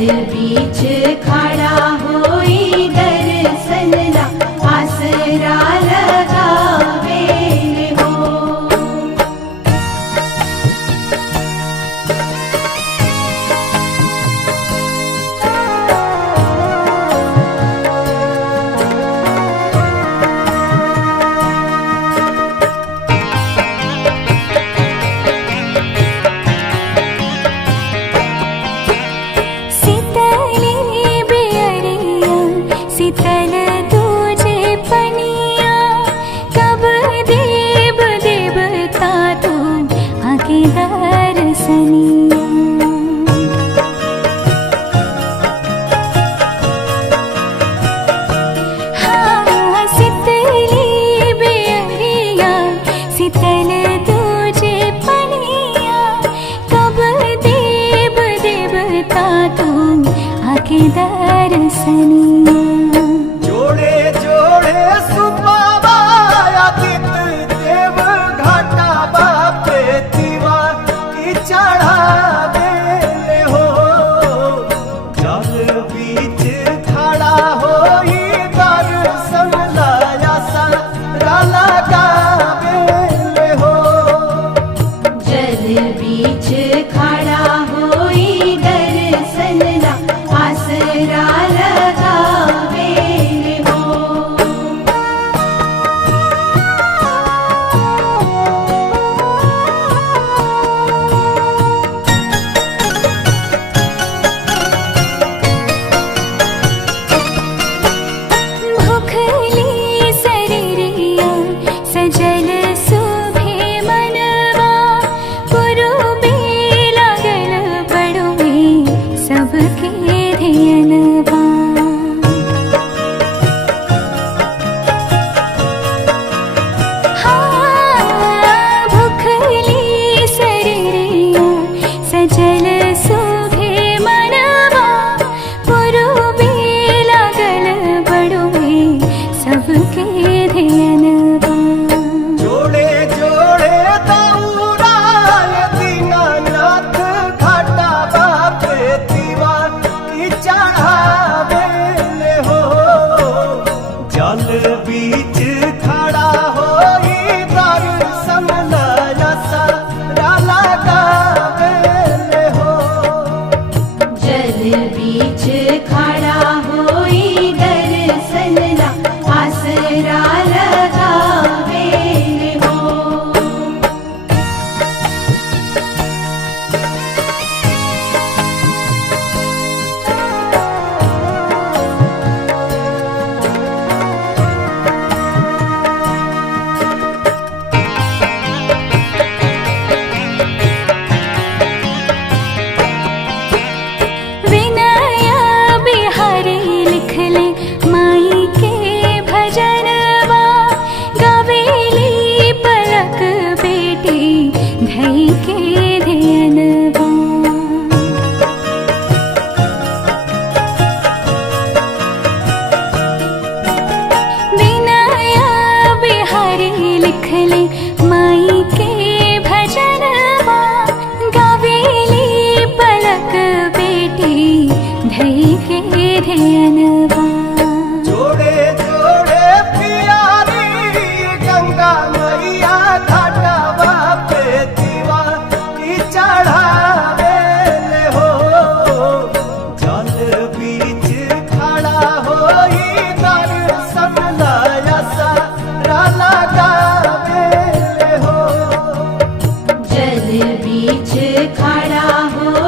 बीच खड़ा होई दर्शन ला आसरा लगावे हो। शीतल तुझे पनिया कब देव देवता तू आके दर्शनिया। हाँ शीतली बेअरिया शीतल तुझे पनिया कब देव देवता तू आके दर्शनिया। बीच खड़ा होई दर्शन ला आसरा लगावे हो। भूखली शरीरिया सजल सुभे मनवा पुरुबे लागल बड़ुए सबके ध्यानवा। हाँ भूखली शरीरिया सजल सुभे मनवा पुरुबे लागल बड़ुए सबके ध्यानवा। जोड़े जोड़े दौरा दीनानाथ घाटा बापे दीवा की चढ़ावे हो। जल बीच खड़ा होई दर्शन ला आसरा लगावे हो। जल बीच खड़ा होई दर्शन ला आसरा लगावे हो। विनया बिहारी लिख ले माई के भजनवा गावेली पलक बेटी धई के ध्यानवा। विनया बिहारी लिख ले माई के भजनवा गावेली पलक बेटी धई के ध्यानवा। जोड़े जोड़े प्यारी गंगा मैया घाटा बापे दीवा की चढ़ावे हो। जल बीच खड़ा होई दर्शन ला आसरा लगावे हो। जल बीच खड़ा हो